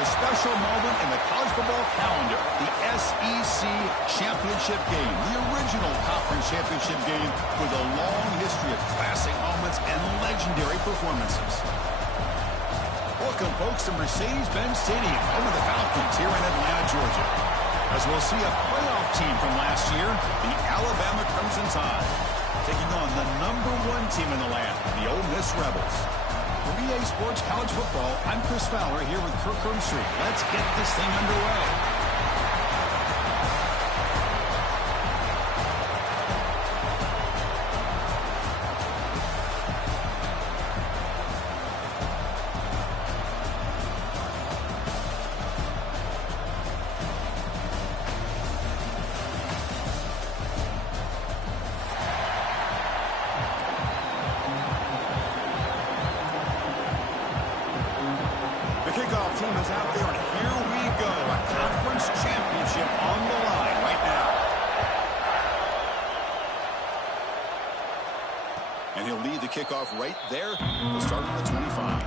a special moment in the college football calendar, the SEC Championship game, the original conference championship game with a long history of classic moments and legendary performances. Welcome, folks, to Mercedes-Benz Stadium, home of the Falcons here in Atlanta, Georgia. As we'll see a playoff team from last year, the Alabama Crimson Tide, taking on the #1 team in the land, the Ole Miss Rebels. For EA Sports College Football, I'm Chris Fowler here with Kirk Herbstreit. Let's get this thing underway. Team is out there, and here we go. A conference championship on the line right now. And he'll lead the kickoff right there. He'll start at the 25.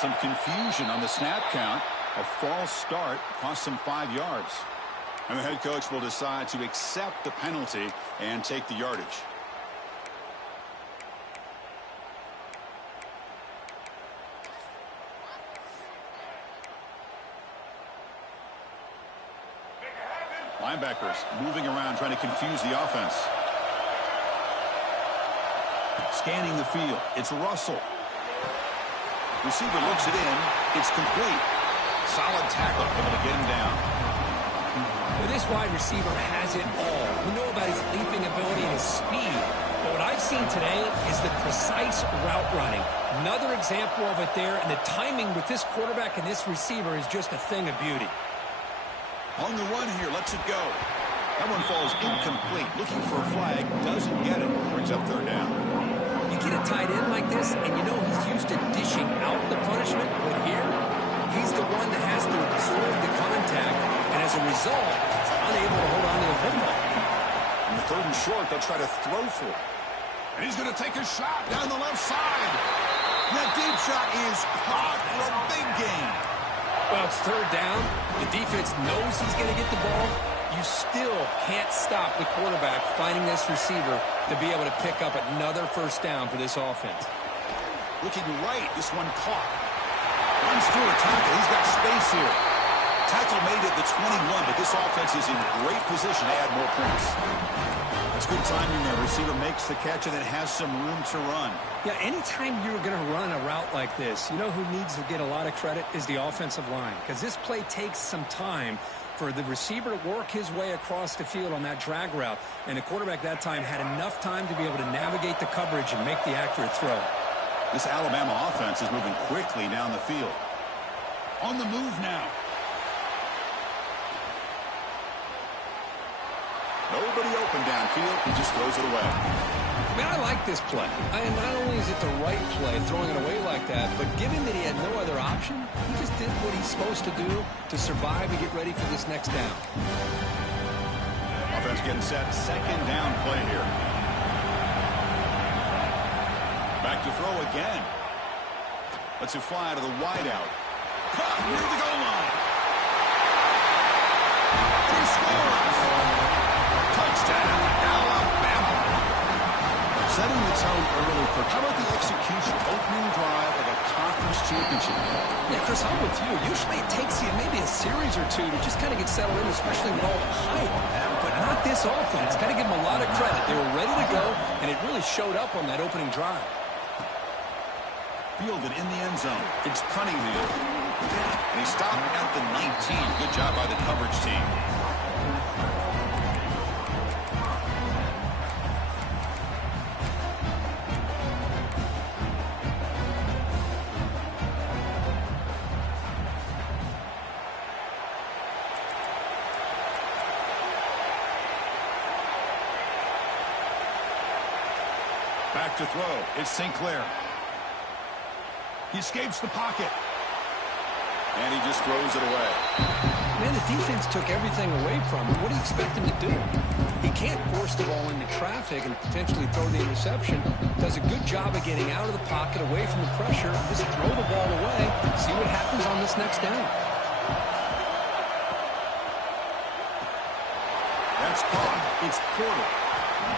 Some confusion on the snap count. A false start cost him 5 yards. And the head coach will decide to accept the penalty and take the yardage. Linebackers moving around, trying to confuse the offense. Scanning the field. It's Russell. Receiver looks it in. It's complete. Solid tackle, able to get him down. Well, this wide receiver has it all. We know about his leaping ability and his speed. But what I've seen today is the precise route running. Another example of it there, and the timing with this quarterback and this receiver is just a thing of beauty. On the run here, lets it go. That one falls incomplete. Looking for a flag, doesn't get it. Brings up third down. You get a tight end like this, and you know he's used to dishing out the punishment, but here, he's the one that has to absorb the contact, and as a result, he's unable to hold on to the football. On the 3rd and short, they'll try to throw for it. And he's going to take a shot down the left side. That deep shot is caught for a big gain. Well, it's 3rd down. The defense knows he's going to get the ball. You still can't stop the quarterback finding this receiver to be able to pick up another 1st down for this offense. Looking right, this one caught. Runs through a tackle. He's got space here. Tackle made it the 21, but this offense is in great position to add more points. That's good timing there. Receiver makes the catch and then has some room to run. Yeah, anytime you're going to run a route like this, you know who needs to get a lot of credit is the offensive line, because this play takes some time for the receiver to work his way across the field on that drag route. And the quarterback that time had enough time to be able to navigate the coverage and make the accurate throw. This Alabama offense is moving quickly down the field. On the move now. Nobody open downfield. He just throws it away. Man, I like this play. And not only is it the right play, throwing it away like that, but given that he had no other option, he just did what he's supposed to do to survive and get ready for this next down. Offense getting set. 2nd down play here. Back to throw again. Lets it fly to the wideout. Caught near the goal line. And he scores. Touchdown, Alabama. Setting the tone early, Kirk. How about the execution? Opening drive of a conference championship. Yeah, Chris, I'm with you. Usually it takes you maybe a series or two to just kind of get settled in, especially with all the hype. But not this offense. Got to give them a lot of credit. They were ready to go, and it really showed up on that opening drive. Fielded in the end zone. It's Cunningham. And he stopped at the 19. Good job by the coverage team. Back to throw. It's Sinclair. He escapes the pocket. And he just throws it away. Man, the defense took everything away from him. What do you expect him to do? He can't force the ball into traffic and potentially throw the interception. Does a good job of getting out of the pocket, away from the pressure. Just throw the ball away. See what happens on this next down. That's caught. It's Porter.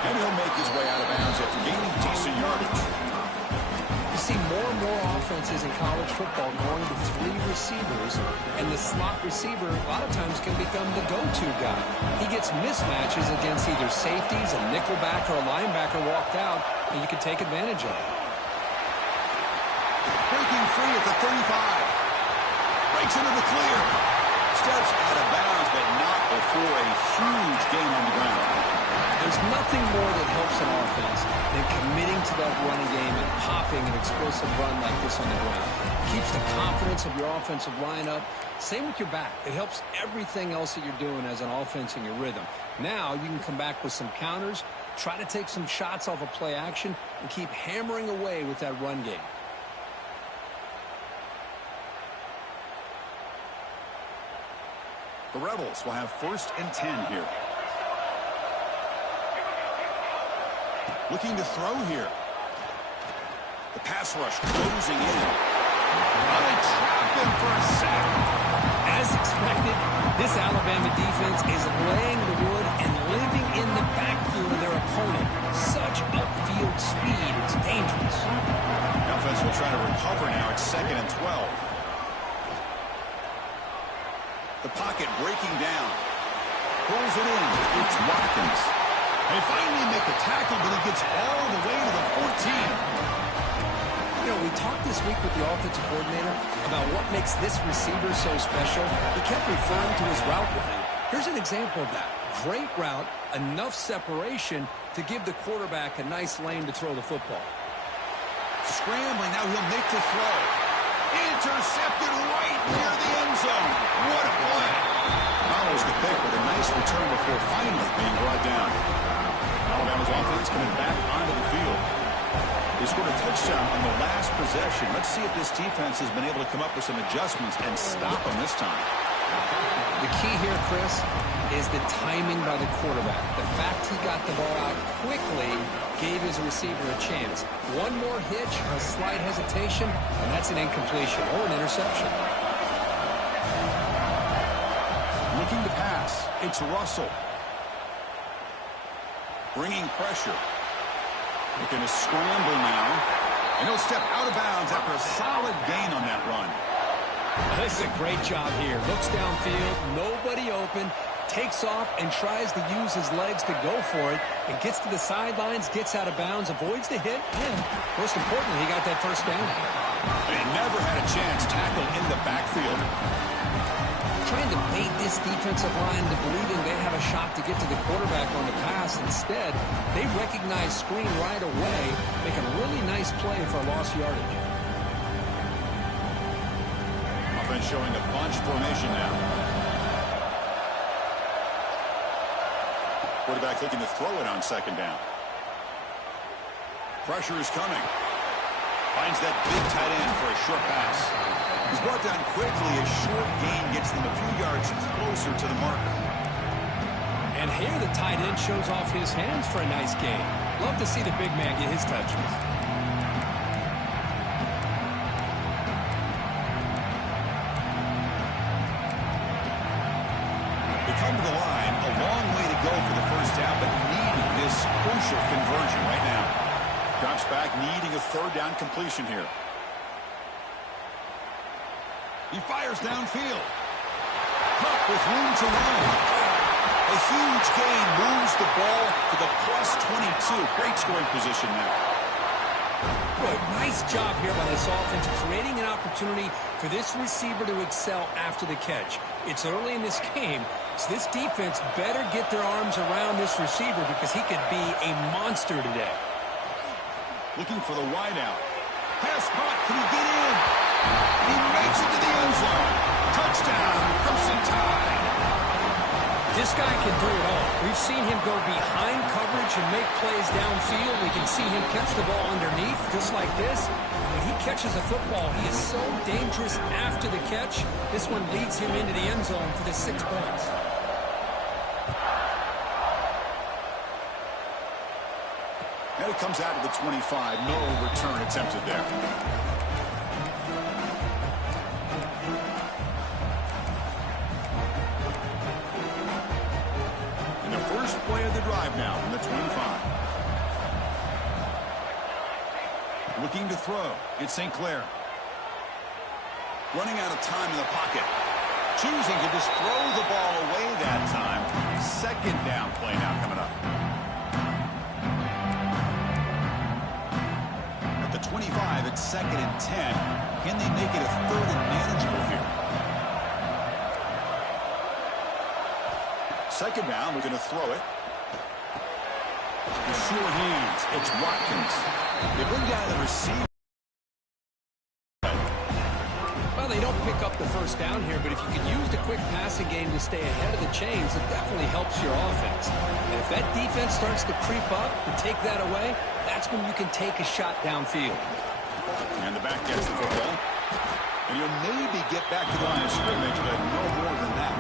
And he'll make his way out of bounds after gaining decent yardage. You see more and more offenses in college football going to 3 receivers, and the slot receiver a lot of times can become the go-to guy. He gets mismatches against either safeties, a nickelback, or a linebacker walked out, and you can take advantage of it. Breaking free at the 35. Breaks into the clear. Steps out of bounds, but not before a huge gain on the ground. There's nothing more that helps an offense than committing to that running game and popping an explosive run like this on the ground. Keeps the confidence of your offensive line up. Same with your back. It helps everything else that you're doing as an offense in your rhythm. Now you can come back with some counters, try to take some shots off of play action, and keep hammering away with that run game. The Rebels will have 1st and 10 here. Looking to throw here. The pass rush closing in. Oh, they trap him for a sack. As expected, this Alabama defense is laying the wood and living in the backfield of their opponent. Such upfield speed, it's dangerous. The offense will try to recover now. It's 2nd and 12. The pocket breaking down. Pulls it in. It's Watkins. They finally make the tackle, but he gets all the way to the 14. You know, we talked this week with the offensive coordinator about what makes this receiver so special. He kept referring to his route running. Here's an example of that. Great route, enough separation to give the quarterback a nice lane to throw the football. Scrambling, now he'll make the throw. Intercepted right near the end zone. What a play. Follows the pick with a nice return before finally being brought down. Alabama's offense coming back onto the field. They scored a touchdown on the last possession. Let's see if this defense has been able to come up with some adjustments and stop them this time. The key here, Chris, is the timing by the quarterback. The fact he got the ball out quickly gave his receiver a chance. One more hitch, a slight hesitation, and that's an incompletion or an interception. Looking to pass. It's Russell. Bringing pressure. Looking to scramble now. And he'll step out of bounds after a solid gain on that run. This is a great job here. Looks downfield, nobody open, takes off and tries to use his legs to go for it, and gets to the sidelines, gets out of bounds, avoids the hit, and most importantly, he got that first down. They never had a chance tackled in the backfield. Trying to bait this defensive line into believing they have a shot to get to the quarterback on the pass. Instead, they recognize screen right away, make a really nice play for a lost yardage. Offense showing a bunch formation now. Quarterback looking to throw it on 2nd down. Pressure is coming. Finds that big tight end for a short pass. He's brought down quickly. A short gain gets them a few yards closer to the marker. And here the tight end shows off his hands for a nice gain. Love to see the big man get his touches. They come to the line. A long way to go for the first down, but needing this crucial conversion right now. Drops back, needing a 3rd down completion here. He fires downfield. Cup with room to run. A huge gain moves the ball to the +22. Great scoring position now. Boy, nice job here by this offense, creating an opportunity for this receiver to excel after the catch. It's early in this game, so this defense better get their arms around this receiver because he could be a monster today. Looking for the wideout. Pass caught. Can he get in? He makes it to the end zone. Touchdown, Crimson Tide. This guy can do it all. We've seen him go behind coverage and make plays downfield. We can see him catch the ball underneath, just like this. When he catches a football, he is so dangerous after the catch. This one leads him into the end zone for the 6 points. And it comes out to the 25. No return attempted there. And the first play of the drive now from the 25. Looking to throw. It's St. Clair. Running out of time in the pocket. Choosing to just throw the ball away that time. Second down play now coming up. At the 25, it's 2nd and 10. Can they make it a 3rd and manageable here? Second down, we're going to throw it. With sure hands, it's Watkins. They bring down the receiver. Well, they don't pick up the first down here, but if you can use the quick passing game to stay ahead of the chains, it definitely helps your offense. And if that defense starts to creep up and take that away, that's when you can take a shot downfield. And the back gets the football. And you'll maybe get back to the line of scrimmage, but no more than that.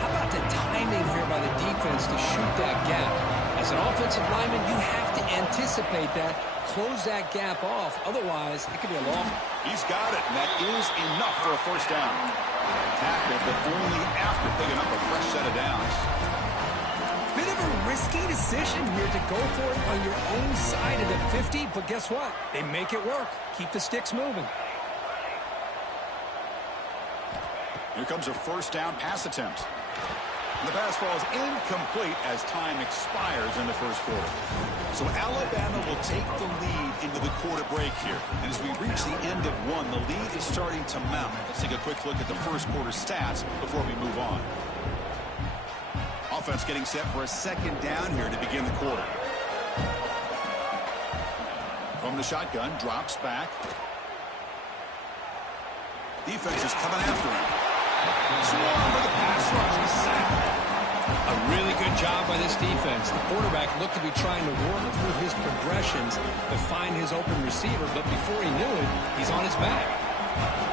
How about the timing here by the defense to shoot that gap? As an offensive lineman, you have to anticipate that, close that gap off. Otherwise, it could be a long. He's got it, and that is enough for a first down. Tackled, but only after picking up a fresh set of downs. Bit of a risky decision here to go for it on your own side of the 50, but guess what? They make it work. Keep the sticks moving. Here comes a first down pass attempt. The pass falls incomplete as time expires in the first quarter. So Alabama will take the lead into the quarter break here. And as we reach the end of one, the lead is starting to mount. Let's take a quick look at the first quarter stats before we move on. Offense getting set for a second down here to begin the quarter. From the shotgun, drops back. Defense is coming after him. Swarm with a pass rush. He's sacked. A really good job by this defense. The quarterback looked to be trying to work through his progressions to find his open receiver, but before he knew it, he's on his back.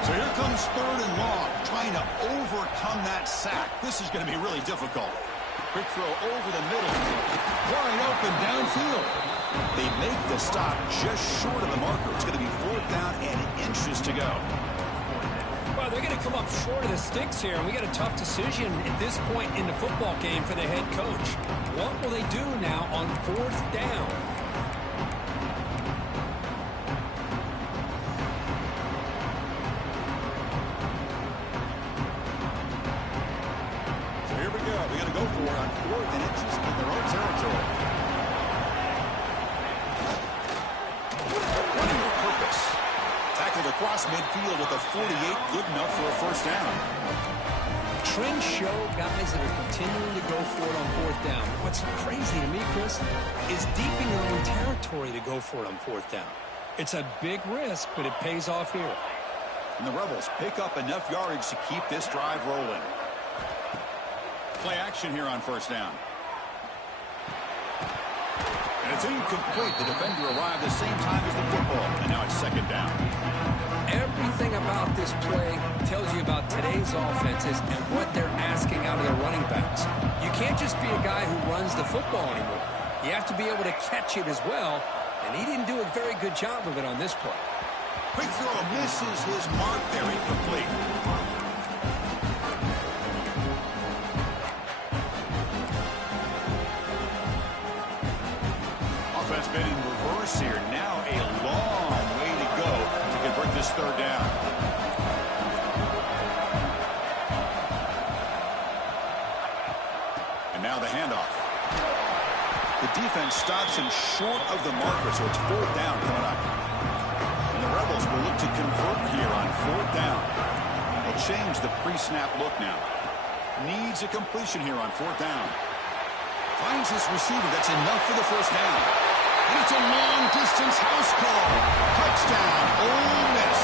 So here comes 3rd and long, trying to overcome that sack. This is going to be really difficult. Quick throw over the middle. Wide open downfield. They make the stop just short of the marker. It's going to be 4th down and inches to go. Well, they're going to come up short of the sticks here, and we got a tough decision at this point in the football game for the head coach. What will they do now on 4th down? So here we go. We got to go for it on 4th and inches in their own territory. Running with purpose. Tackled across midfield at the 48, good enough for a first down. Trends show guys that are continuing to go for it on 4th down. What's crazy to me, Chris, is deep in your own territory to go for it on 4th down. It's a big risk, but it pays off here. And the Rebels pick up enough yardage to keep this drive rolling. Play action here on first down. And it's incomplete. The defender arrived the same time as the football. And now it's 2nd down. Everything about this play tells you about today's offenses and what they're asking out of their running backs. You can't just be a guy who runs the football anymore. You have to be able to catch it as well, and he didn't do a very good job of it on this play. Quick throw misses his mark there, incomplete. Offense been in reverse here. Now a long way to go to convert this 3rd down. And now the handoff. The defense stops him short of the marker, so it's 4th down coming up. And the Rebels will look to convert here on 4th down. They'll change the pre-snap look now. Needs a completion here on 4th down. Finds this receiver. That's enough for the first down. And it's a long-distance house call. Touchdown, Ole Miss.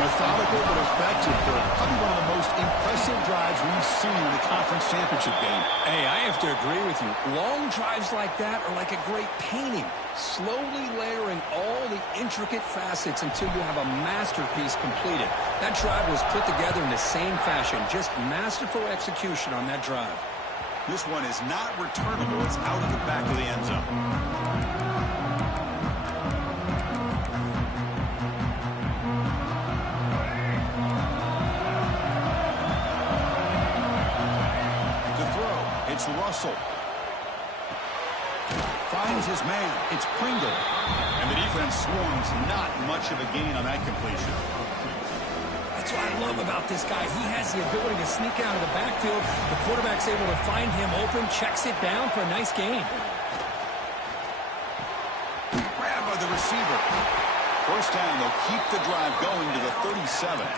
Methodical but effective for probably one of the most impressive drives we've seen in the conference championship game. Hey, I have to agree with you. Long drives like that are like a great painting, slowly layering all the intricate facets until you have a masterpiece completed. That drive was put together in the same fashion, just masterful execution on that drive. This one is not returnable. It's out of the back of the end zone. It's Russell. Finds his man. It's Pringle. And the defense swarms. Not much of a gain on that completion. That's what I love about this guy. He has the ability to sneak out of the backfield. The quarterback's able to find him open, checks it down for a nice gain. Grabbed by the receiver. First down, they'll keep the drive going to the 37.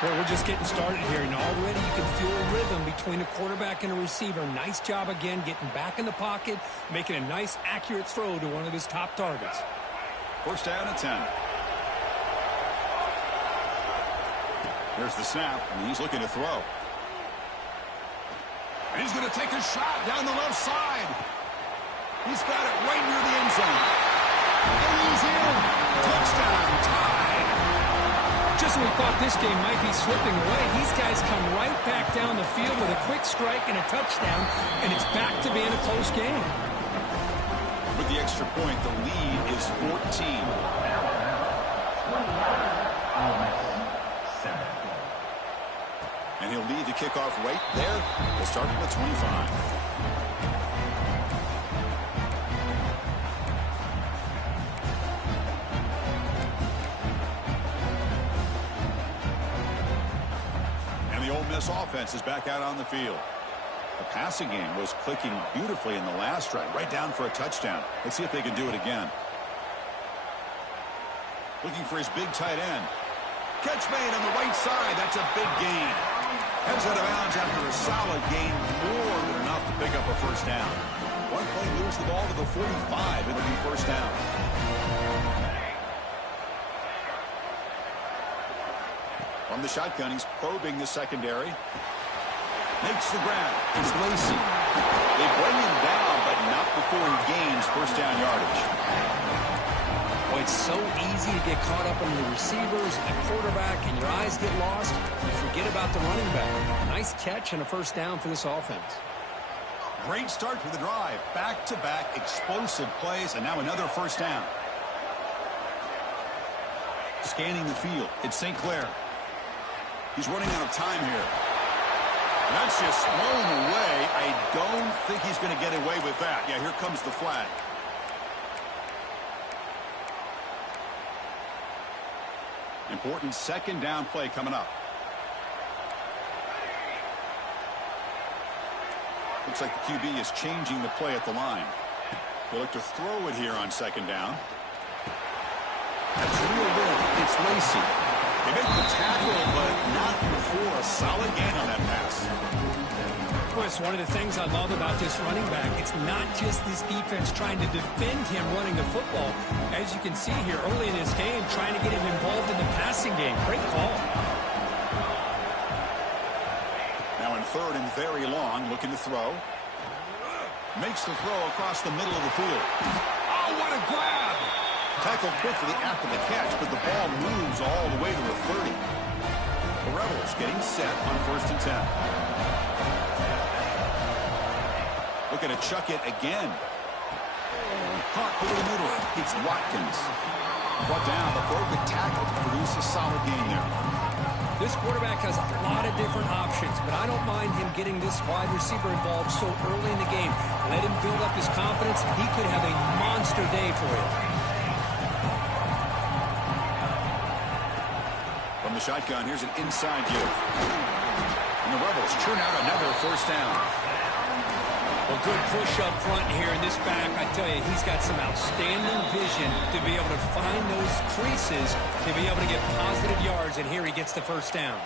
Well, we're just getting started here, and already you can feel a rhythm between a quarterback and a receiver. Nice job again getting back in the pocket, making a nice, accurate throw to one of his top targets. First down at 10. There's the snap, and he's looking to throw. And he's going to take a shot down the left side. He's got it right near the end zone. And he's in. Touchdown, tied. Just when we thought this game might be slipping away, these guys come right back down the field with a quick strike and a touchdown, and it's back to being a close game. With the extra point, the lead is 14. And he'll lead the kickoff right there. We'll start at the 25. This offense is back out on the field. The passing game was clicking beautifully in the last drive, right down for a touchdown. Let's see if they can do it again. Looking for his big tight end. Catch made on the right side. That's a big gain. Heads out of bounds after a solid gain, more than enough to pick up a first down. One play moves the ball to the 45. It'll be first down. From the shotgun, he's probing the secondary. Makes the grab. It's Lacy. They bring him down, but not before he gains first down yardage. Boy, it's so easy to get caught up in the receivers and the quarterback, and your eyes get lost. You forget about the running back. Nice catch and a first down for this offense. Great start for the drive. Back-to-back explosive plays, and now another first down. Scanning the field. It's St. Clair. He's running out of time here. That's just thrown away. I don't think he's going to get away with that. Yeah, here comes the flag. Important second down play coming up. Looks like the QB is changing the play at the line. He'll look to throw it here on second down. That's real good. It's Lacy. They make the tackle, but not before a solid gain on that pass. Of course, one of the things I love about this running back, it's not just this defense trying to defend him running the football. As you can see here early in this game, trying to get him involved in the passing game. Great call. Now in third and very long, looking to throw. Makes the throw across the middle of the field. Oh, what a grab! Tackled quickly after the catch, but the ball moves all the way to the 30. The Rebels getting set on first and 10. Looking to chuck it again. Caught over the middle. It's Watkins. Brought down before the tackle to produce a solid gain there. This quarterback has a lot of different options, but I don't mind him getting this wide receiver involved so early in the game. Let him build up his confidence. He could have a monster day for you. From the shotgun, here's an inside give. And the Rebels churn out another first down. Well, good push up front here in this back. I tell you, he's got some outstanding vision to be able to find those creases, to be able to get positive yards, and here he gets the first down.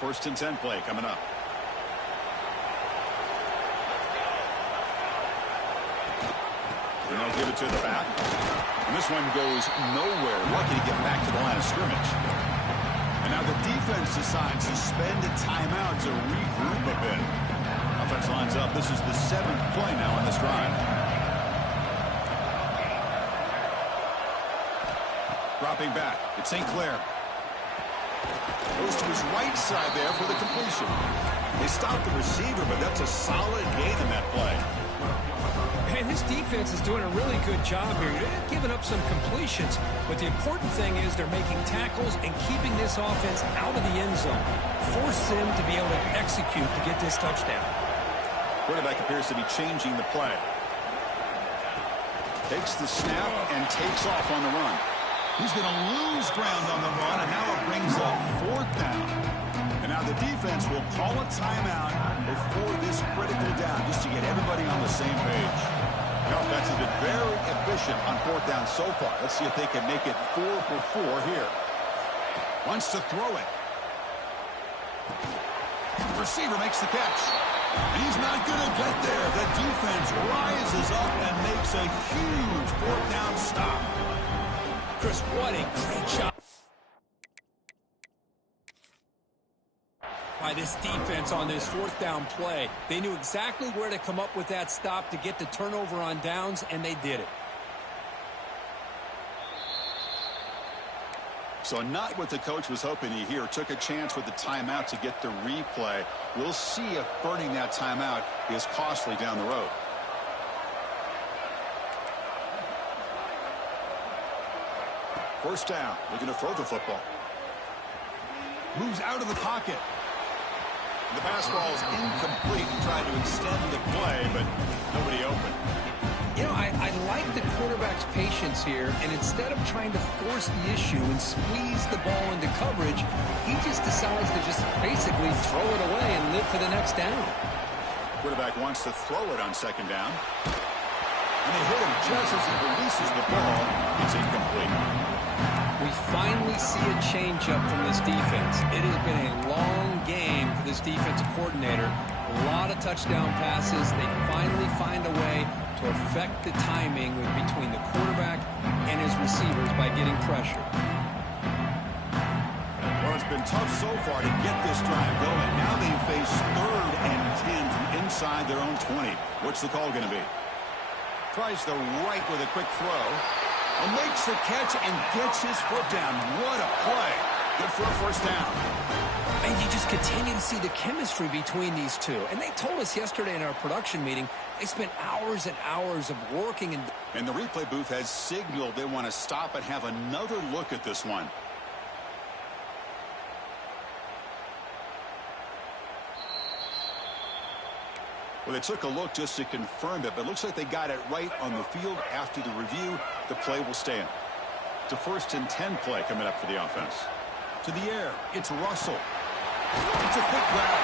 First and 10 play coming up. And they'll give it to the back. And this one goes nowhere. Lucky to get back to the line of scrimmage. And now the defense decides to spend a timeout to regroup a bit. Offense lines up. This is the 7th play now on this drive. Dropping back. It's St. Clair. Goes to his right side there for the completion. They stopped the receiver, but that's a solid gain in that play. And this defense is doing a really good job here. They're giving up some completions, but the important thing is they're making tackles and keeping this offense out of the end zone. Force them to be able to execute to get this touchdown. Quarterback appears to be changing the play. Takes the snap and takes off on the run. He's going to lose ground on the run, and now it brings up 4th down. And now the defense will call a timeout before this critical down, just to get everybody on the same page. The offense has been very efficient on 4th down so far. Let's see if they can make it 4 for 4 here. Wants to throw it. The receiver makes the catch. And he's not going to get there. The defense rises up and makes a huge 4th down stop. Chris, what a great shot by this defense on this 4th down play. They knew exactly where to come up with that stop to get the turnover on downs, and they did it. So not what the coach was hoping to hear. Took a chance with the timeout to get the replay. We'll see if burning that timeout is costly down the road. First down, looking to throw the football. Moves out of the pocket. The pass ball is incomplete and tried to extend the play, but nobody open. You know, I like the quarterback's patience here, and instead of trying to force the issue and squeeze the ball into coverage, he just decides to just basically throw it away and live for the next down. Quarterback wants to throw it on 2nd down. And they hit him just as he releases the ball. It's incomplete. We finally see a change-up from this defense. It has been a long game for this defensive coordinator. A lot of touchdown passes. They finally find a way to affect the timing between the quarterback and his receivers by getting pressure. Well, it's been tough so far to get this drive going. Now they face 3rd and 10 from inside their own 20. What's the call going to be? Tries the right with a quick throw. And makes the catch and gets his foot down. What a play. Good for a 1st down. And you just continue to see the chemistry between these two. And they told us yesterday in our production meeting, they spent hours and hours of working. And the replay booth has signaled they want to stop and have another look at this one. Well, they took a look just to confirm it, but it looks like they got it right on the field. After the review, the play will stand. It's a 1st and 10 play coming up for the offense. To the air, it's Russell. It's a quick grab.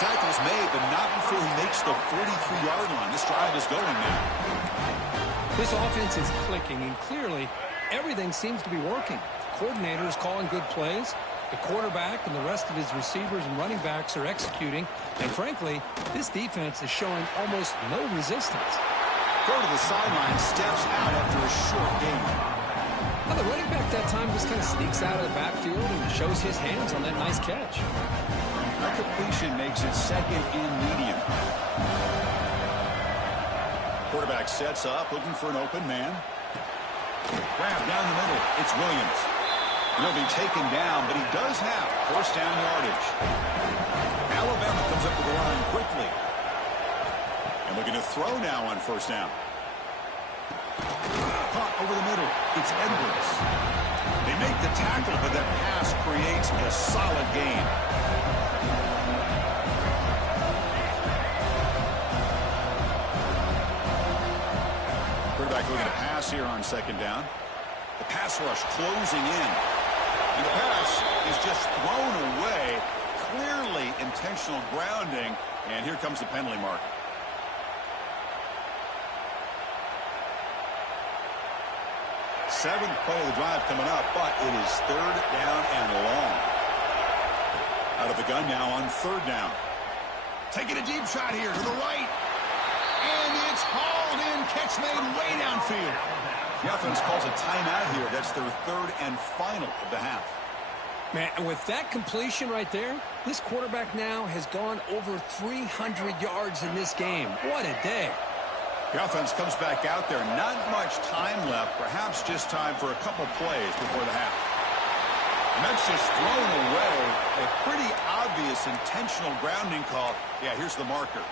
Tackle's made, but not before he makes the 43-yard line. This drive is going now. This offense is clicking, and clearly everything seems to be working. The coordinator is calling good plays. The quarterback and the rest of his receivers and running backs are executing. And frankly, this defense is showing almost no resistance. Throw to the sideline, steps out after a short gain. Well, the running back that time just kind of sneaks out of the backfield and shows his hands on that nice catch. That completion makes it 2nd and medium. Quarterback sets up, looking for an open man. Grab down the middle. It's Williams. He'll be taken down, but he does have 1st down yardage. Alabama comes up to the line quickly. And looking to throw now on 1st down. Caught over the middle. It's Edwards. They make the tackle, but that pass creates a solid gain. Quarterback looking to pass here on 2nd down. The pass rush closing in. And the pass is just thrown away. Clearly intentional grounding. And here comes the penalty mark. Seventh play of the drive coming up, but it is 3rd down and long. Out of the gun now on 3rd down. Taking a deep shot here to the right. And it's hauled in catch made way downfield. The offense calls a timeout here. That's their third and final of the half. Man, and with that completion right there, this quarterback now has gone over 300 yards in this game. What a day. The offense comes back out there. Not much time left. Perhaps just time for a couple plays before the half. And that's just thrown away. A pretty obvious intentional grounding call. Yeah, here's the marker.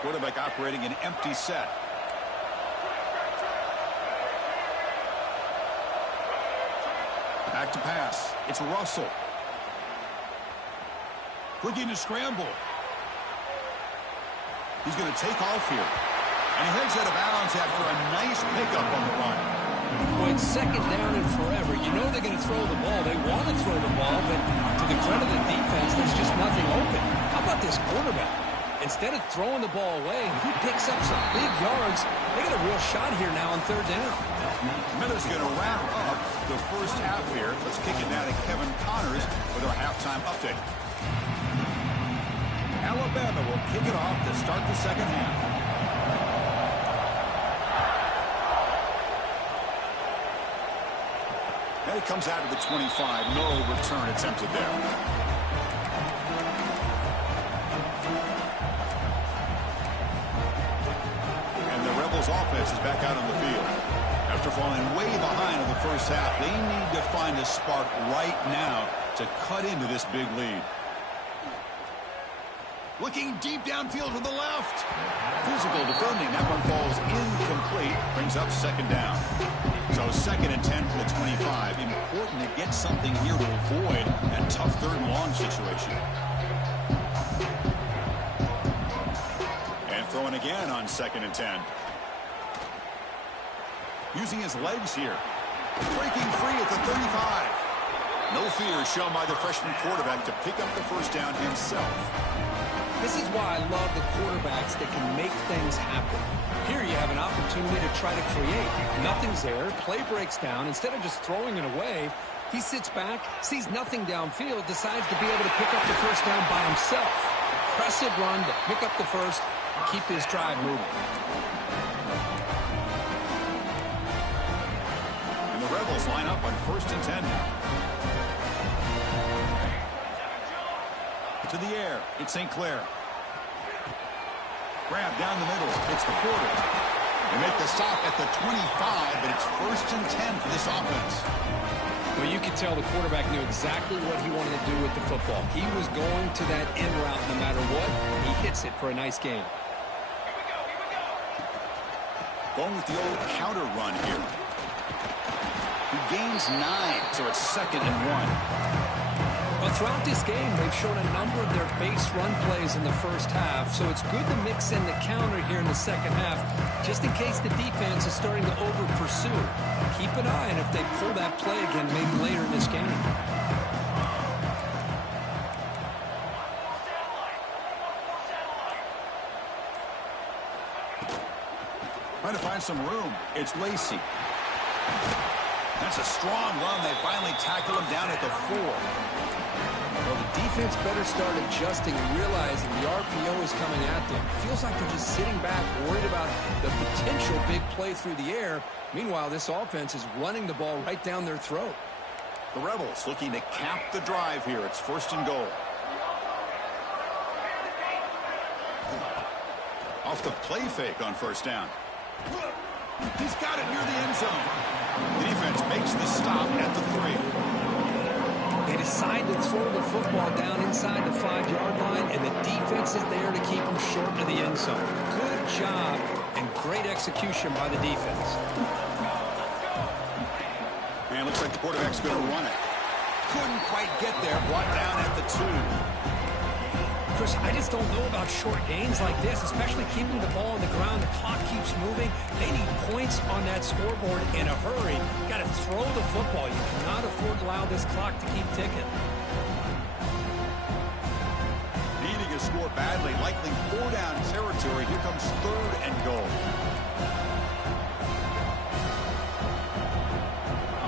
Quarterback operating an empty set. Back to pass. It's Russell. Looking to scramble. He's going to take off here. And he heads out of bounds after a nice pickup on the run. Well, it's second down and forever. You know they're going to throw the ball. They want to throw the ball, but to the credit of the defense, there's just nothing open. How about this quarterback? Instead of throwing the ball away, he picks up some big yards. They got a real shot here now on third down. Miller's going to wrap up the first half here. Let's kick it down to Kevin Connors with our halftime update. Alabama will kick it off to start the second half. And it comes out to the 25. No return attempted there. And the Rebels offense is back out on the field. After falling way behind in the first half, they need to find a spark right now to cut into this big lead. Looking deep downfield to the left. Physical defending. That one falls incomplete. Brings up second down. So second and 10 from the 25. Important to get something here to avoid that tough third and long situation. And throwing again on second and 10. Using his legs here. Breaking free at the 35. No fear shown by the freshman quarterback to pick up the first down himself. This is why I love the quarterbacks that can make things happen. Here you have an opportunity to try to create. Nothing's there. Play breaks down. Instead of just throwing it away, he sits back, sees nothing downfield, decides to be able to pick up the first down by himself. Impressive run to pick up the first and keep this drive moving. And the Rebels line up on first and 10 now. To the air. It's St. Clair. Grab down the middle. It's the Porter. They make the stop at the 25, but it's first and 10 for this offense. Well, you could tell the quarterback knew exactly what he wanted to do with the football. He was going to that in route no matter what. He hits it for a nice gain. Going with the old counter run here. He gains 9, so it's second and 1. But throughout this game, they've shown a number of their base run plays in the first half, so it's good to mix in the counter here in the second half, just in case the defense is starting to over-pursue. Keep an eye on if they pull that play again maybe later in this game. Trying to find some room. It's Lacey. That's a strong run. They finally tackle him down at the 4. Well, the defense better start adjusting and realizing the RPO is coming at them. Feels like they're just sitting back, worried about the potential big play through the air. Meanwhile, this offense is running the ball right down their throat. The Rebels looking to cap the drive here. It's first and goal. Off the play fake on first down. He's got it near the end zone. The defense makes the stop at the 3. They decide to throw the football down inside the 5-yard line, and the defense is there to keep them short of the end zone. Good job and great execution by the defense. And looks like the quarterback's going to run it. Couldn't quite get there. Brought down at the 2. Chris, I just don't know about short gains like this, especially keeping the ball on the ground. The clock keeps moving. They need points on that scoreboard in a hurry. Got to throw the football. You cannot afford to allow this clock to keep ticking. Needing a score badly, likely 4-down territory. Here comes third and goal.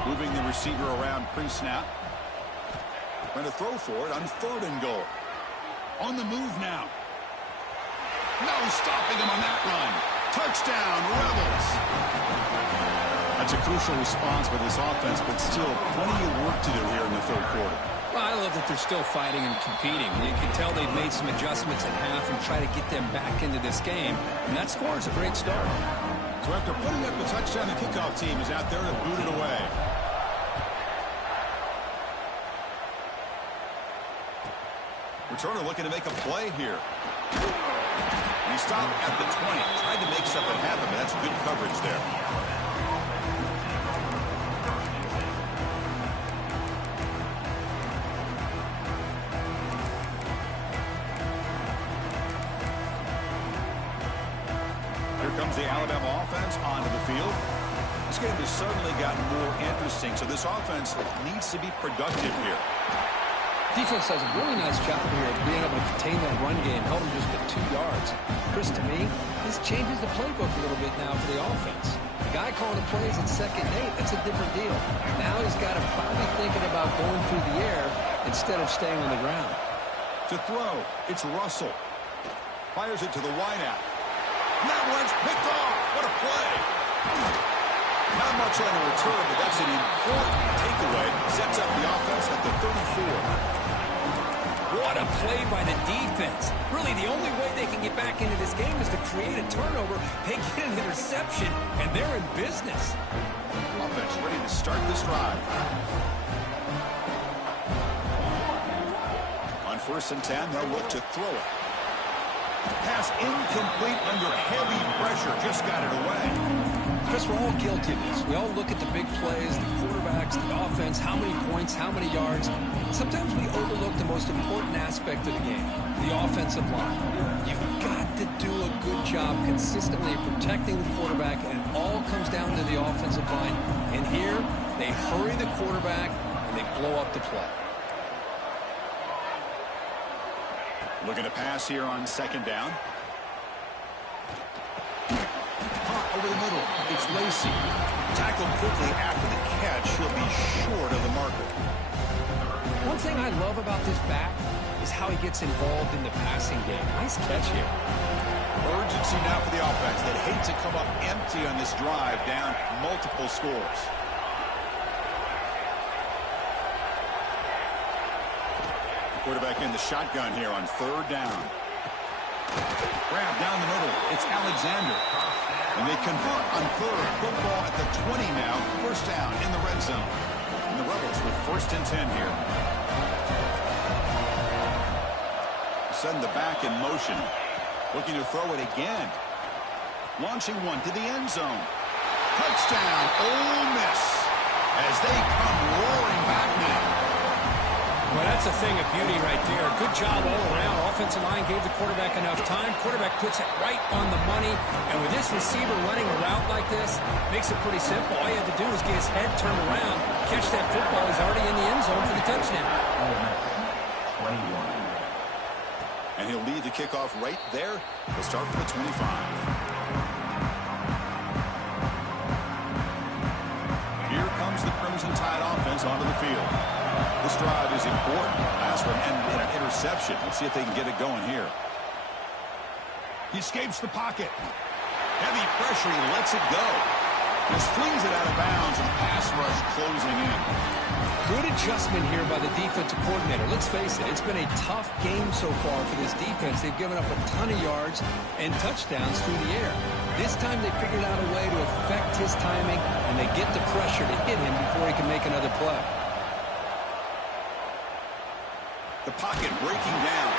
Moving the receiver around pre-snap. Going to throw for it on third and goal. On the move now. No stopping him on that run. Touchdown, Rebels. That's a crucial response by this offense, but still plenty of work to do here in the third quarter. Well, I love that they're still fighting and competing. You can tell they've made some adjustments at half and try to get them back into this game. And that score is a great start. So after putting up the touchdown, the kickoff team is out there to boot it away. Returner looking to make a play here. He stopped at the 20. Tried to make something happen, but that's good coverage there. Here comes the Alabama offense onto the field. This game has suddenly gotten more interesting, so this offense needs to be productive here. Defense does a really nice job here of being able to contain that run game, held him just at 2 yards. Chris, to me, this changes the playbook a little bit now for the offense. The guy calling the plays at 2nd and 8, that's a different deal. Now he's got to probably thinking about going through the air instead of staying on the ground. To throw, it's Russell. Fires it to the wideout. That one's picked off. What a play. Not much on the return, but that's an important takeaway. Sets up the offense at the 34. What a play by the defense. Really, the only way they can get back into this game is to create a turnover. They get an interception, and they're in business. Offense ready to start this drive. On 1st and 10, they'll look to throw it. Pass incomplete under heavy pressure. Just got it away. Chris, we're all guilty of this. We all look at the big plays, the quarterbacks, the offense, how many points, how many yards. Sometimes we overlook the most important aspect of the game, the offensive line. You've got to do a good job consistently protecting the quarterback, and it all comes down to the offensive line. And here, they hurry the quarterback, and they blow up the play. Looking to pass here on 2nd down. Over the middle, it's Lacey. Tackled quickly after the catch. He'll be short of the marker. One thing I love about this back is how he gets involved in the passing game. Nice catch here. Urgency now for the offense. They'd hate to come up empty on this drive, down multiple scores. Quarterback in the shotgun here on 3rd down. Grab down the middle. It's Alexander. And they convert on 3rd. Football at the 20 now. 1st down in the red zone. And the Rebels with 1st and 10 here. Send the back in motion. Looking to throw it again. Launching one to the end zone. Touchdown, Ole Miss. As they come roaring back now. Well, that's a thing of beauty right there. Good job all around. Offensive line gave the quarterback enough time. Quarterback puts it right on the money. And with this receiver running a route like this, makes it pretty simple. All you have to do is get his head turned around, catch that football. He's already in the end zone for the touchdown. 21. And he'll lead the kickoff right there. He'll start from the 25. Here comes the Crimson Tide offense onto the field. This drive is important. Last one ended in an interception. Let's see if they can get it going here. He escapes the pocket. Heavy pressure. He lets it go. Just flings it out of bounds, and pass rush closing in. Good adjustment here by the defensive coordinator. Let's face it, it's been a tough game so far for this defense. They've given up a ton of yards and touchdowns through the air. This time they figured out a way to affect his timing, and they get the pressure to hit him before he can make another play. The pocket breaking down.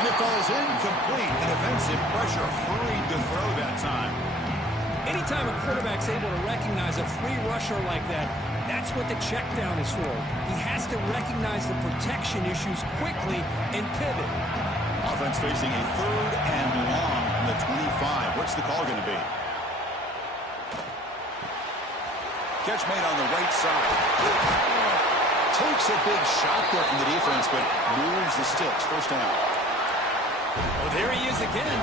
And it falls incomplete. And defensive pressure hurried to throw that time. Anytime a quarterback's able to recognize a free rusher like that, that's what the check down is for. He has to recognize the protection issues quickly and pivot. Offense facing a 3rd and long from the 25. What's the call going to be? Catch made on the right side. Takes a big shot there from the defense, but moves the sticks. 1st down. Well, there he is again.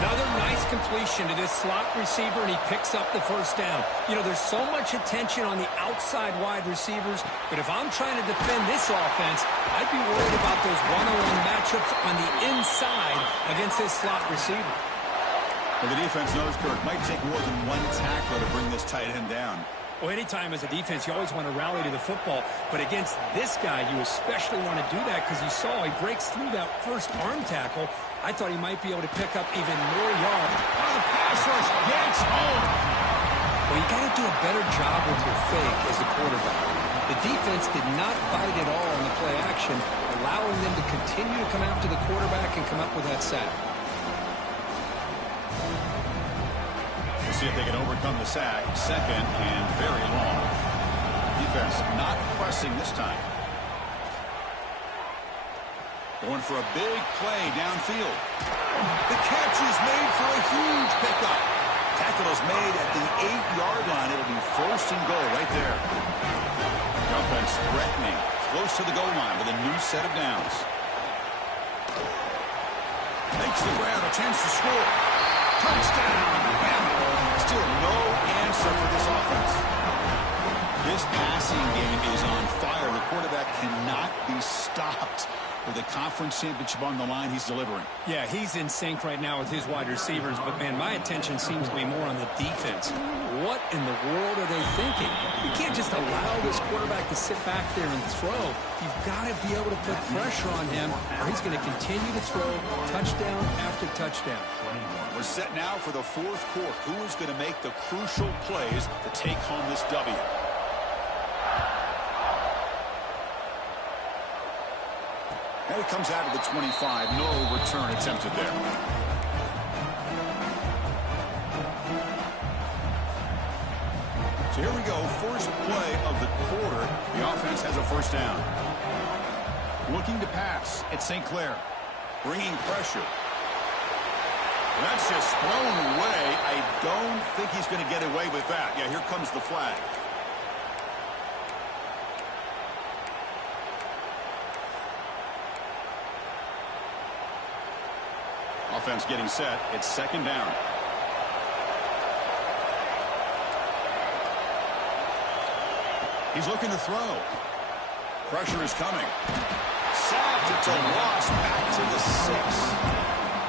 Another nice completion to this slot receiver, and he picks up the first down. You know, there's so much attention on the outside wide receivers, but if I'm trying to defend this offense, I'd be worried about those one-on-one matchups on the inside against this slot receiver. Well, the defense knows, Kirk, might take more than one tackler to bring this tight end down. Well, anytime as a defense, you always want to rally to the football. But against this guy, you especially want to do that because you saw he breaks through that first arm tackle. I thought he might be able to pick up even more yards. Oh, the pass rush gets home. Well, you got to do a better job with your fake as a quarterback. The defense did not bite at all on the play action, allowing them to continue to come after the quarterback and come up with that sack. See if they can overcome the sack. Second and very long. Defense not pressing this time. Going for a big play downfield. The catch is made for a huge pickup. Tackle is made at the 8-yard line. It'll be first and goal right there. The offense threatening close to the goal line with a new set of downs. Makes the grab, a chance to score. Touchdown! Still no answer for this offense. This passing game is on fire. The quarterback cannot be stopped. With the conference championship on the line, he's delivering. Yeah, he's in sync right now with his wide receivers, but, man, my attention seems to be more on the defense. What in the world are they thinking? You can't just allow this quarterback to sit back there and throw. You've got to be able to put pressure on him, or he's going to continue to throw touchdown after touchdown. We're set now for the fourth quarter. Who is going to make the crucial plays to take home this W? And it comes out of the 25. No return attempted there. So here we go. First play of the quarter. The offense has a first down. Looking to pass. It's St. Clair. Bringing pressure. That's just thrown away. I don't think he's going to get away with that. Yeah, here comes the flag. Offense getting set. It's second down. He's looking to throw. Pressure is coming. Sacked. It's a loss back to the 6.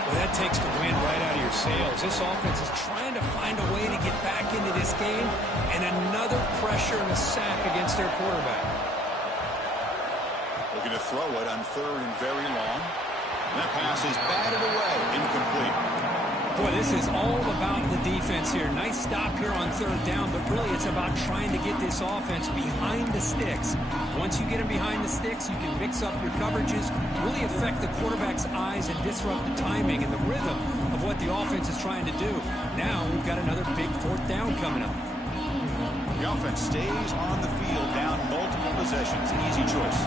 Well, that takes the wind right out of your sails. This offense is trying to find a way to get back into this game, and another pressure and a sack against their quarterback. Looking to throw it on third and very long. That pass is batted away, incomplete. Boy, this is all about the defense here. Nice stop here on third down, but really it's about trying to get this offense behind the sticks. Once you get them behind the sticks, you can mix up your coverages, really affect the quarterback's eyes and disrupt the timing and the rhythm of what the offense is trying to do. Now we've got another big fourth down coming up. The offense stays on the field, down multiple possessions. Easy choice.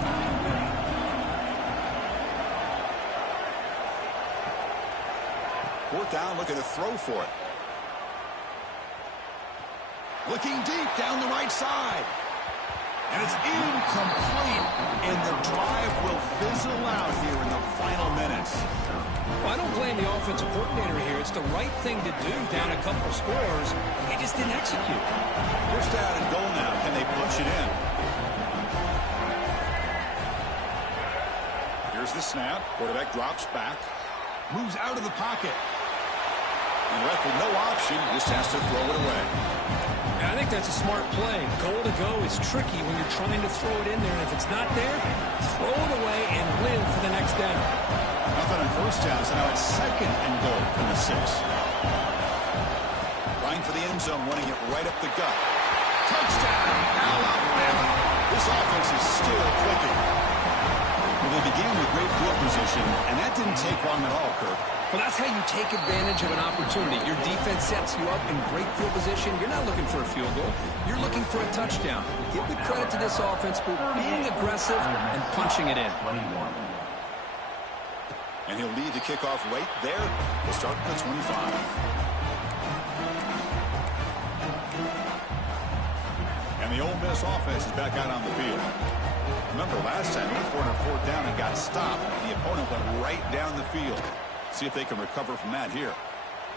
Fourth down, looking to throw for it. Looking deep down the right side. And it's incomplete. And the drive will fizzle out here in the final minutes. Well, I don't blame the offensive coordinator here. It's the right thing to do down a couple scores. They just didn't execute. First down and goal now. Can they push it in? Here's the snap. Quarterback drops back. Moves out of the pocket. And left with no option, just has to throw it away. Yeah, I think that's a smart play. Goal to go is tricky when you're trying to throw it in there, and if it's not there, throw it away and live for the next down. Nothing on first down, so now it's second and goal from the 6. Line for the end zone, running it right up the gut. Touchdown, Alabama. This offense is still clicking. Well, they began with great field position, and that didn't take long at all, Kirk. Well, that's how you take advantage of an opportunity. Your defense sets you up in great field position. You're not looking for a field goal. You're looking for a touchdown. Give the credit to this offense for being aggressive and punching it in. And he'll lead the kickoff right there. We'll start at the 25. And the Ole Miss offense is back out on the field. Remember last time, he went for it on fourth down and got stopped. The opponent went right down the field. See if they can recover from that here.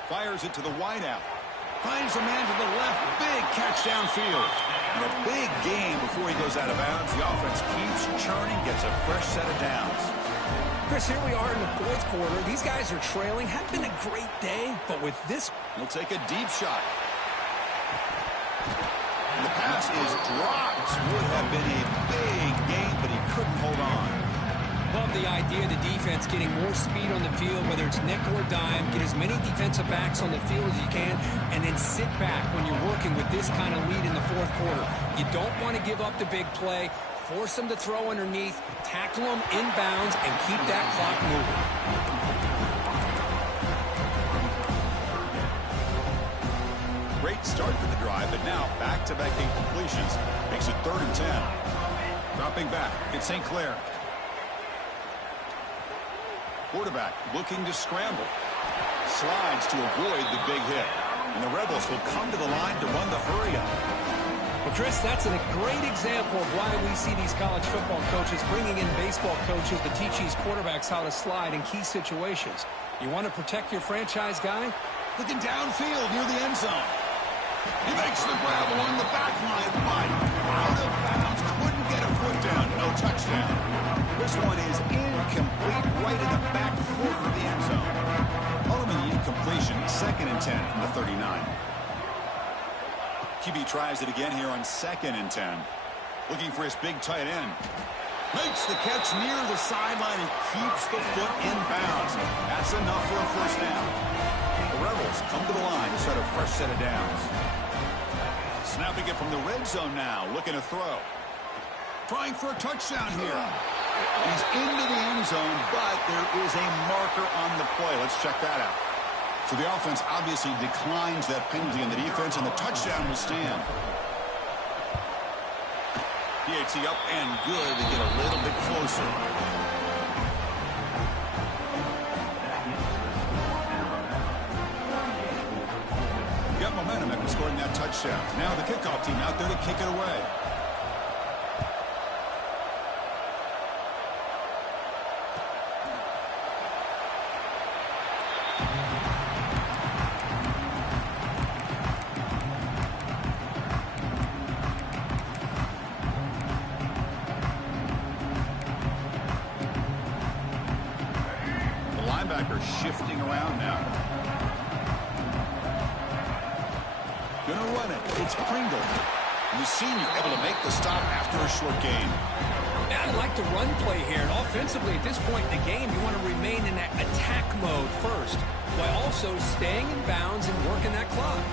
Fires it to the wideout. Finds a man to the left. Big catch downfield. And a big gain before he goes out of bounds. The offense keeps churning, gets a fresh set of downs. Chris, here we are in the fourth quarter. These guys are trailing. Had been a great day, but with this... He'll take a deep shot. And the pass is dropped. Would have been a big gain, but he couldn't hold on. Love the idea of the defense getting more speed on the field, whether it's nickel or dime. Get as many defensive backs on the field as you can, and then sit back when you're working with this kind of lead in the fourth quarter. You don't want to give up the big play. Force them to throw underneath, tackle them inbounds, and keep that clock moving. Great start to the drive, but now back-to-back incompletions. Makes it 3rd and 10. Dropping back, it's St. Clair. Quarterback looking to scramble. Slides to avoid the big hit. And the Rebels will come to the line to run the hurry-up. Well, Chris, that's a great example of why we see these college football coaches bringing in baseball coaches to teach these quarterbacks how to slide in key situations. You want to protect your franchise guy? Looking downfield near the end zone. He makes the grab along the back line, but out of bounds. Couldn't get a foot down. No touchdown. This one is incomplete right in the back corner of the end zone. Ultimately incompletion. 2nd and 10 from the 39. QB tries it again here on 2nd and 10. Looking for his big tight end. Makes the catch near the sideline and keeps the foot in bounds. That's enough for a first down. The Rebels come to the line to start a fresh set of downs. Snapping it from the red zone now. Looking to throw. Trying for a touchdown here. He's into the end zone, but there is a marker on the play. Let's check that out. So the offense obviously declines that penalty on the defense, and the touchdown will stand. PAT up and good to get a little bit closer. Got momentum after scoring that touchdown. Now the kickoff team out there to kick it away. Shifting around now. Gonna run it. It's Pringle. The senior able to make the stop after a short gain. Yeah, I like the run play here. And offensively, at this point in the game, you want to remain in that attack mode first, while also staying in bounds and working that clock.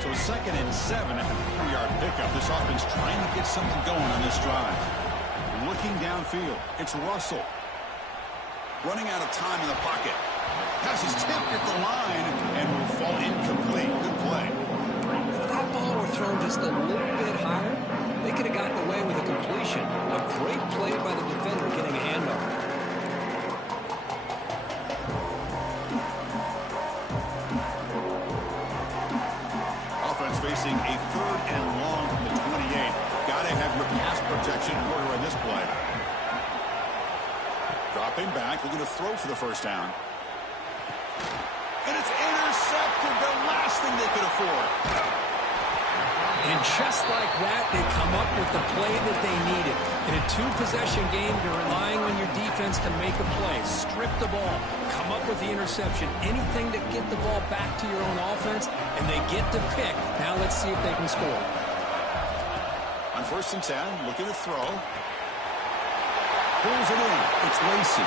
So 2nd and 7 after the 3-yard pickup. This offense trying to get something going on this drive. Looking downfield. It's Russell. Running out of time in the pocket. Pass is tipped at the line and will fall incomplete. Good play. If that ball were thrown just a little bit higher, they could have gotten away with a completion. A great play by the defender getting a handoff. Offense facing a 3rd and long from the 28. Got to have your pass protection in order in this play. Dropping back, looking to throw for the first down. And it's intercepted, the last thing they could afford. And just like that, they come up with the play that they needed. In a 2-possession game, you're relying on your defense to make a play. Strip the ball, come up with the interception, anything to get the ball back to your own offense, and they get to pick. Now let's see if they can score. On 1st and 10, looking to throw. Pulls it in. It's Lacey.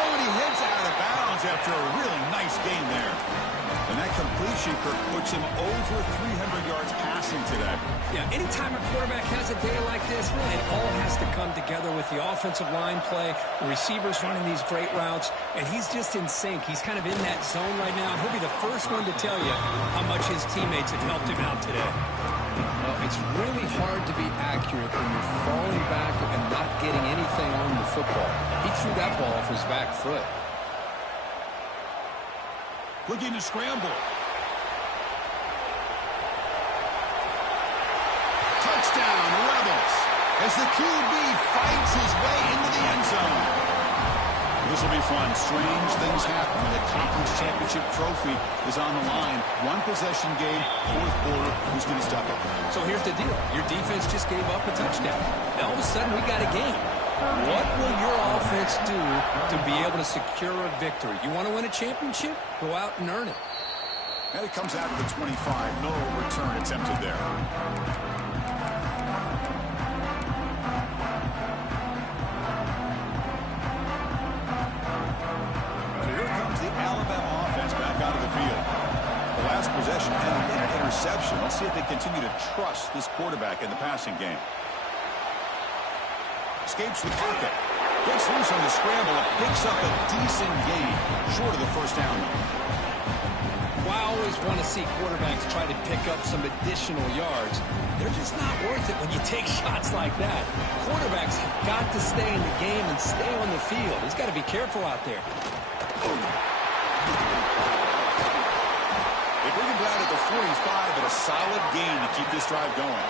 Oh, and he heads out of bounds after a really nice game there. And that completion, Kirk, puts him over 300 yards passing today. Yeah, anytime a quarterback has a day like this, really, it all has to come together with the offensive line play, the receivers running these great routes, and he's just in sync. He's kind of in that zone right now, and he'll be the first one to tell you how much his teammates have helped him out today. Well, it's really hard to be accurate when you're falling back and not getting anything on the football. He threw that ball off his back foot. Looking to scramble. Touchdown, Rebels, as the QB fights his way into the end zone. This will be fun. Strange things happen when the conference championship trophy is on the line. One possession game, fourth quarter. Who's going to stop it? So here's the deal. Your defense just gave up a touchdown. Now all of a sudden we got a game. What will your offense do to be able to secure a victory? You want to win a championship? Go out and earn it. And it comes out of the 25. No return attempted there. Possession and an interception. Let's see if they continue to trust this quarterback in the passing game. Escapes the pocket. Gets loose on the scramble and picks up a decent gain. Short of the first down. Well, I always want to see quarterbacks try to pick up some additional yards. They're just not worth it when you take shots like that. Quarterbacks have got to stay in the game and stay on the field. He's got to be careful out there. Bring him down at the 45, but a solid gain to keep this drive going.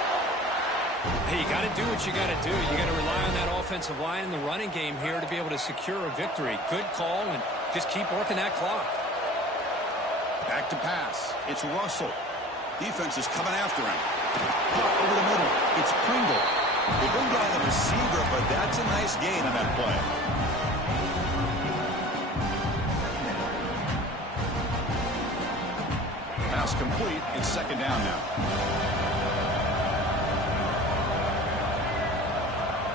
Hey, you got to do what you got to do. You got to rely on that offensive line in the running game here to be able to secure a victory. Good call, and just keep working that clock. Back to pass. It's Russell. Defense is coming after him. Over the middle. It's Pringle. They bring down the receiver, but that's a nice gain on that play. Pass complete. It's second down now.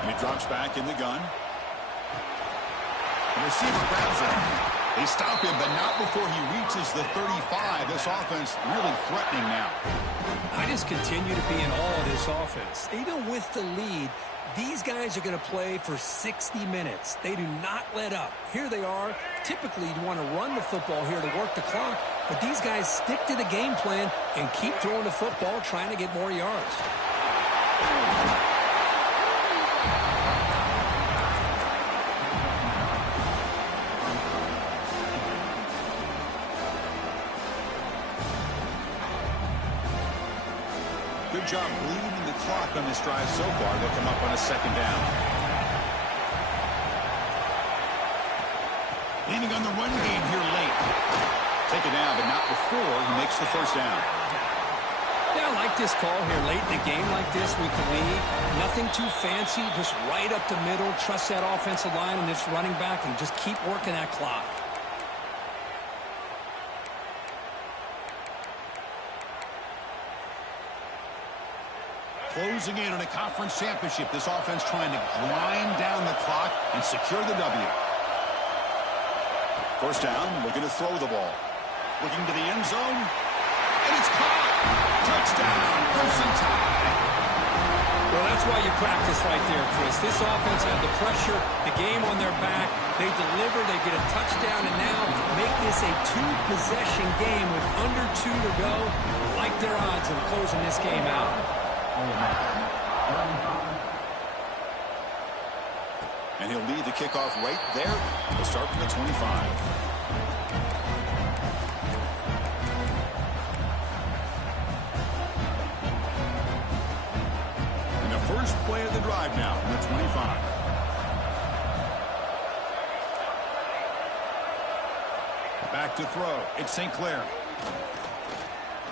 And he drops back in the gun. The receiver grabs him. They stop him, but not before he reaches the 35. This offense really threatening now. I just continue to be in awe of this offense. Even with the lead, these guys are going to play for 60 minutes. They do not let up. Here they are. Typically, you want to run the football here to work the clock, but these guys stick to the game plan and keep throwing the football, trying to get more yards. Good job bleeding the clock on this drive so far. They'll come up on a second down. Leaning on the run game here late. Take it down, but not before he makes the first down. Yeah, I like this call here late in the game like this with the lead. Nothing too fancy, just right up the middle. Trust that offensive line and this running back and just keep working that clock. Closing in on a conference championship. This offense trying to grind down the clock and secure the W. First down, looking to throw the ball. Looking to the end zone. And it's caught. Touchdown, Crimson Tide. Well, that's why you practice right there, Chris. This offense had the pressure, the game on their back. They deliver, they get a touchdown, and now make this a two-possession game with under 2 to go. Like their odds of closing this game out. And he'll lead the kickoff right there. We'll start from the 25. And the first play of the drive now from the 25. Back to throw. It's St. Clair.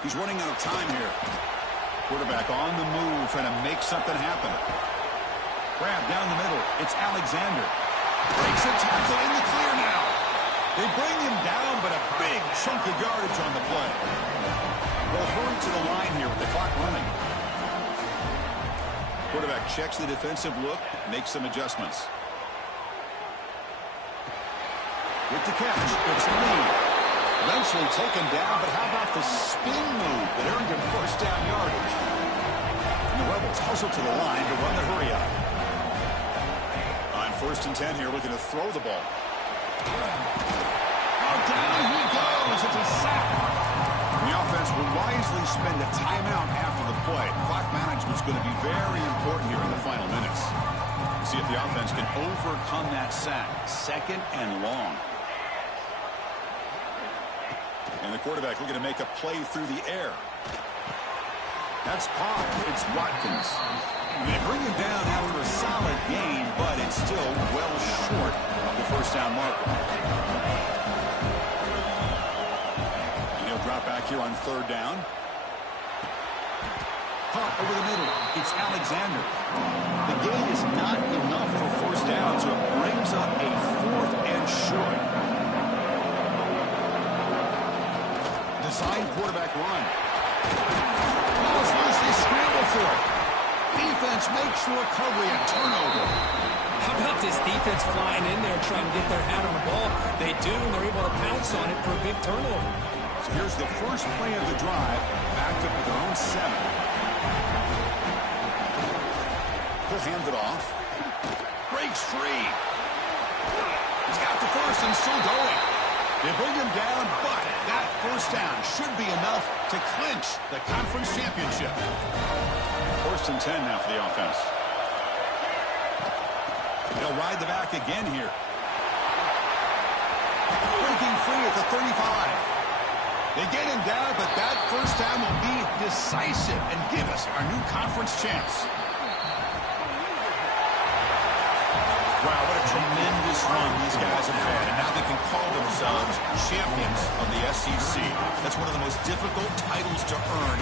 He's running out of time here. Quarterback on the move, trying to make something happen. Grab down the middle. It's Alexander. Breaks a tackle in the clear now. They bring him down, but a big chunk of yardage on the play. They'll hurry to the line here with the clock running. Quarterback checks the defensive look, makes some adjustments. With the catch, it's Lee. Eventually taken down, but how about the spin move that earned him first down yardage? And the Rebels hustle to the line to run the hurry up. On 1st and 10 here, looking to throw the ball. Oh, down he goes. It's a sack. The offense will wisely spend a timeout after the play. Clock management's going to be very important here in the final minutes. See if the offense can overcome that sack. 2nd and long. And the quarterback looking to make a play through the air. That's caught. It's Watkins. They bring him down after a solid gain, but it's still well short of the first down marker. And he'll drop back here on third down. Caught over the middle. It's Alexander. The gain is not enough for first down, so it brings up a fourth and short. Design quarterback run. Ball's loose. They scramble for it. Defense makes the recovery a turnover. How about this defense flying in there trying to get their hat on the ball? They do, and they're able to pounce on it for a big turnover. So here's the first play of the drive, backed up with their own 7. He'll hand it off. Breaks free. He's got the first and still going. They bring him down, but that first down should be enough to clinch the conference championship. First and 10 now for the offense. They'll ride the back again here. Breaking free at the 35. They get him down, but that first down will be decisive and give us our new conference champs. Wow, what a tremendous run these guys have had, and now they can call themselves champions of the SEC. That's one of the most difficult titles to earn.